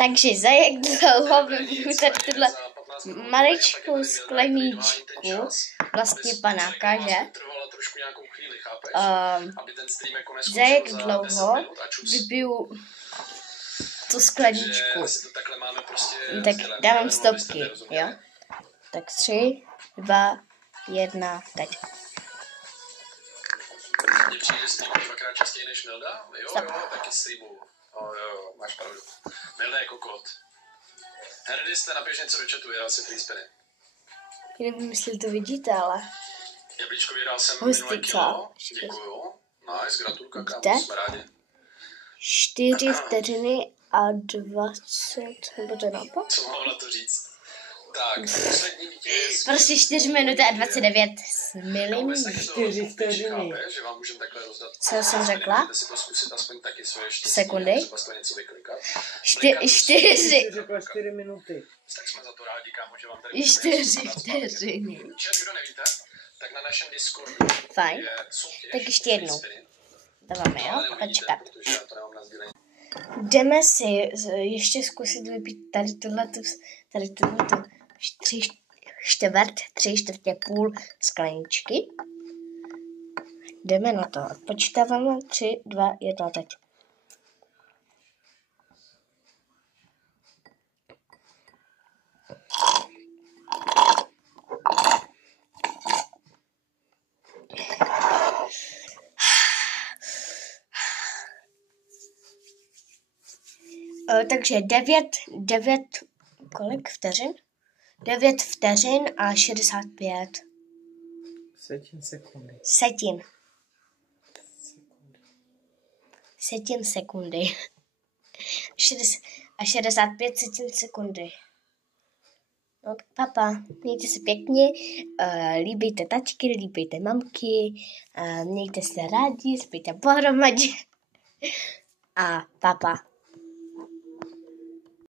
Takže za jak dlouho vypiju tady tuhle maličkou skleničku vlastně panáka, že? Za jak dlouho vypiju tu skleničku. Tak dávám stopky, jo? Tak 3, 2, 1, teď. Mně přijde, že streamuješ dvakrát častěji než Milda? Jo, taky streamuju. Jo, máš pravdu. Milda je kokot. Herdy jste, napiš něco do chatu, já si free spiny. Já nevím, jestli to vidíte, ale... Jablíčko vyhrál jsem minulé kilo. Děkuju. Nice, gratulka, kámo, jsme rádi. 4 vteřiny a 20, nebo to je naopak? Co mám na to říct? Tak, poslední vítěz. Prostě 4 minuty a 29 milin. 4 vteřiny. Co jsem řekla? Sekundy. 4 řekla 4 minuty. Tak jsme za to rádi, kámo, že vám tady 4 vteřiny. Kdo nevíte, tak na našem Discordu Fajn. je soutěž. Tak ještě jednou. Dáváme, jo? Počkat. Protože já to nemám na sdílení. Jdeme si ještě zkusit vypít tady tuhletu 3 čtvrtě půl skleničky. Jdeme na to. Počítáváme 3, 2, 1, teď. Takže 9, kolik vteřin? 9 vteřin a 65 sekundy. Setin sekundy. A 65 sekundy. No tak papa, mějte se pěkně, líbejte tačky, líbejte mamky, mějte se rádi, spíte pohromadě a papa.